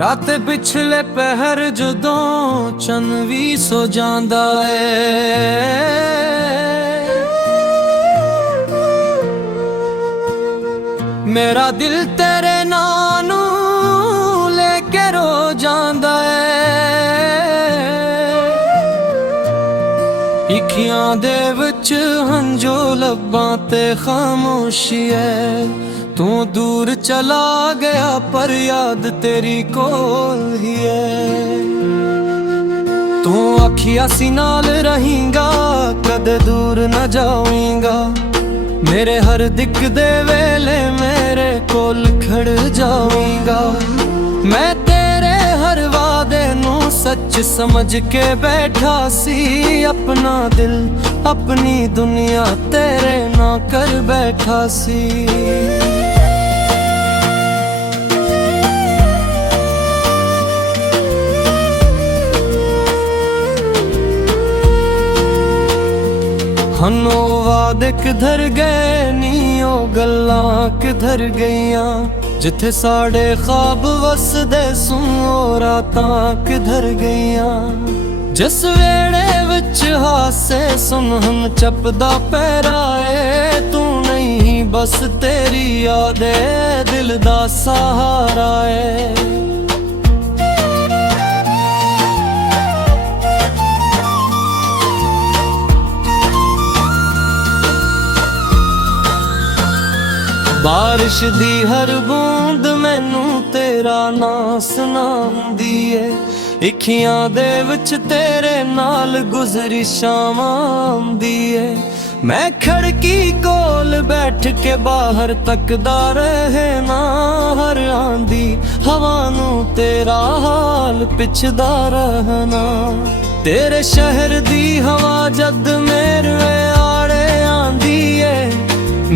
ਰਾਤੇ ਪਿਛਲੇ ਪਹਿਰ ਜਦੋਂ ਚੰਨ ਵੀ ਸੋ ਜਾਂਦਾ ਏ, ਮੇਰਾ ਦਿਲ ਤੇਰੇ ਨਾਂ ਨੂੰ ਲੈ ਕੇ ਰੋ ਜਾਂਦਾ ਏ। ਅੱਖੀਆਂ ਦੇ ਵਿੱਚ ਹੰਝੂ ਲੱਭਾਂ ਤੇ ਖਾਮੋਸ਼ੀ ਏ, ਤੂੰ दूर चला गया पर याद तेरी कोल ही है। तू अखियां सी नाल रहेगा कदे दूर न जावेगा, मेरे हर दिक दे वेले मेरे कोल खड़ जावेगा। मैं तेरे हर वादे नू सच समझ के बैठा सी, अपना दिल अपनी दुनिया तेरे ना कर बैठा सी। हनो वादे किधर गए नी ओ गल्लां किधर गईयां, जिथे साढ़े ख्वाब वसदे सुन ओ रातां किधर गईयां। जिस वेड़े विच हासे सुन हम चपदा पैराए, तू नहीं बस तेरी यादे दिल दा सहारा है। बारिश दी हर बूंद मैनू तेरा नां सुनांदी ए, अखियां दे विच तेरे नाल गुजरी शामां आंदी ए। मैं खड़की कोल बैठ के बाहर तकदा रहना, हर आंदी हवा नू तेरा हाल पिछदा रहना। तेरे शहर दी हवा जद मेरे आड़े आंदी ए,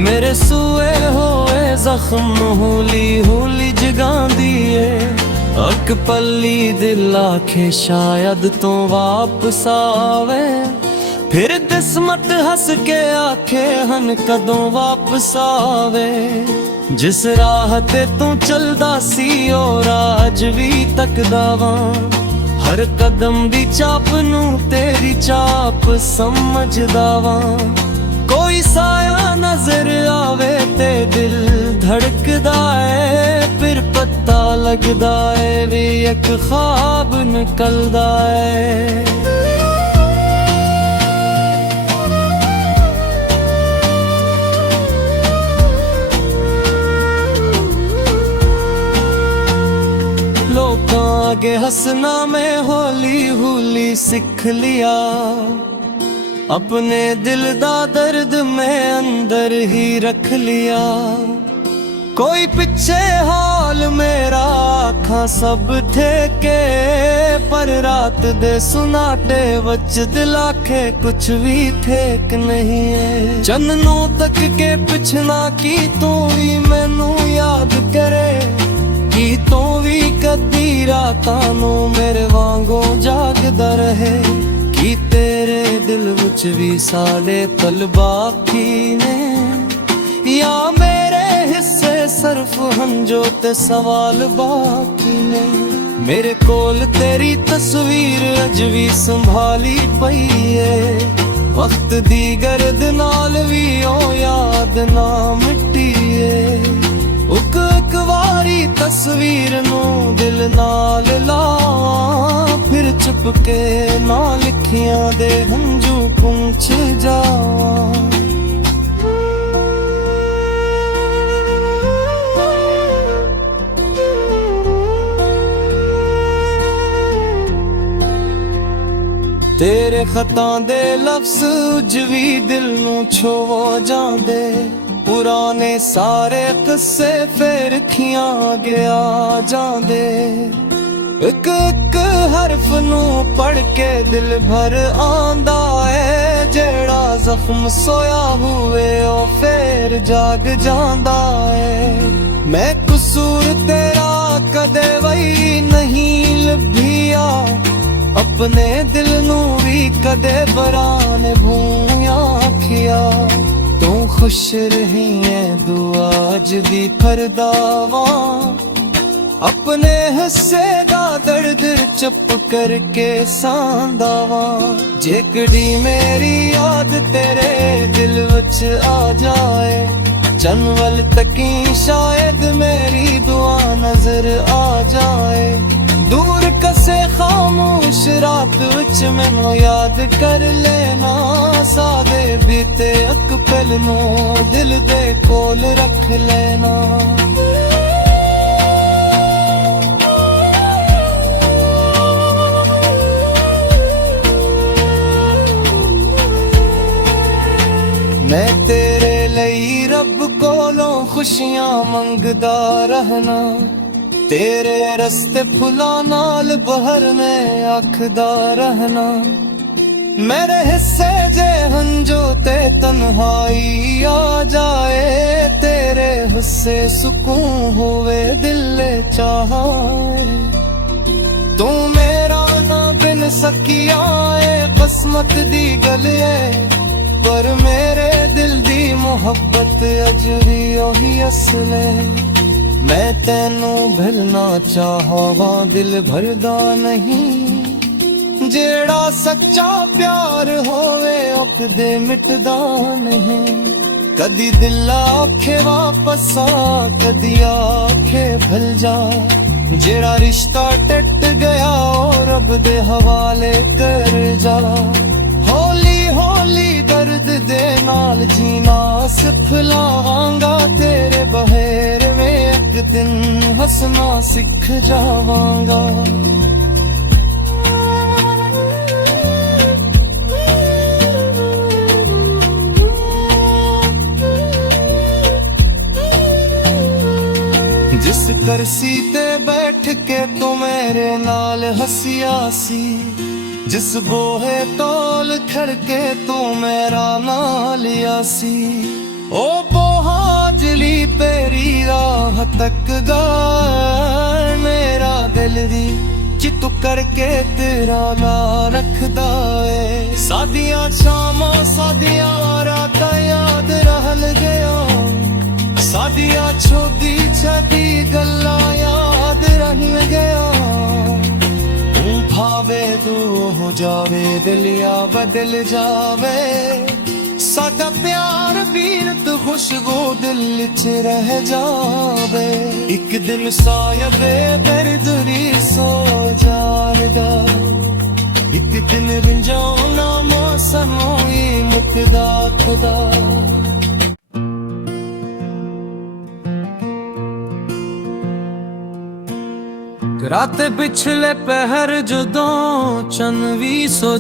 मेरे सूए होए जख्म हूली हूली जगांदी है। अक पल्ली दिल आखे शायद तू वापस आवे, फिर किस्मत हंस के आखे हन कदों वापस आवे। जिस राह ते तू चलदा सी ओ राज भी तकदा वां, हर कदम दी चाप नू तेरी चाप समझदा वां। कोई साया नजर आवे ते दिल धड़कदा है, फिर पता लगदा है भी एक ख्वाब निकलदा है। लोकां आगे हंसना मैं हौली हौली सीख लिया, अपने दिल दा दर्द मैं अंदर ही रख लिया। कोई पिछे हाल मेरा आखा सब ठेके, पर रात दे सुनाटे वच दिल आखे कुछ भी ठेक नहीं है। चन्नों तक के पिछना की तू भी मैनू याद करे, की तू भी कदी रातां नू मेरे वांगू जागदा रहे। की तेरे दिल विच भी साडे पल बाकी ने, या मेरे हिस्से सिर्फ हंजो ते सवाल बाकी ने। मेरे कोल तेरी तस्वीर अज भी संभाली पई है, वक्त दी गर्द नाल भी ओ याद ना मिटी है। एक वारी तस्वीर नू दिल नाल लावां, फिर चुपके ना लिखियां दे हंजू पुंछ जावां। तेरे खतां दे लफ्ज उज भी दिल नू छो जांदे, पुराने सारे किस्से फिर खियां गया जांदे। एक एक हरफ नू पढ़ के दिल भर आंदा है, जेड़ा जख्म सोया हुए ओ फिर जाग जांदा है। मैं कसूर तेरा कदे वही नहीं लभिया, अपने दिल नू भी कदे बराने भूया आखिया। तू खुश रही है दुआ अज दी करदावां, अपने हिस्से दा दर्द चुप करके सांदा वां जे कदी मेरी याद तेरे दिल विच आ जाए चनवल तकी शायद मेरी दुआ नजर आ जाए दूर कसे खामोश रात विच मैनू याद कर लेना सादे बीते अक पल नू दिल दे कोल रख लेना मैं तेरे लई रब कोलों खुशियां मंगदा रहना तेरे रस्ते फुलां नाल बहर में आखदा रहना मेरे हिस्से जे हंजो ते तन्हाई आ जाए तेरे हिस्से सुकून होवे दिल चाहे तू मेरा ना बिन सकिया किस्मत दी गल है पर मेरे दिल दी मोहब्बत अजरी ओही असले मैं तेनू भुलना चाहवा दिल भरदा नहीं जेड़ा सच्चा प्यार होवे ओ कदे मिटदा नहीं कदी दिल आखे वापस आ कदी आखे भल जा जेड़ा रिश्ता टट गया ओ रब दे हवाले कर जा हौली हौली दर्द दे नाल जीना सिख लावांगा तेरे बहेर में एक दिन हंसना सिख जावांगा जिस करसी ते बैठ के तू मेरे नाल हंसिया सी जिस बोहे तोल खड़के तू मेरा नाल लिया सी ओ बोहाजली तेरी राह तक गा मेरा दिल दी चितू करके तेरा ना रखदा है सादियां शामां सादियां रातां याद रहल गया सादियां छोदी छदी गल्लां याद रह गया भावे तू हो जावे दिलिया बदल जावे सादा प्यार बीरत खुशबू दिल च रह जावे एक दिन सायबे दर्दरी सो जारदा एक दिन रिंजाना मौसम होई मुकदा खुदा रात पिछले पहर जदों चन भी सो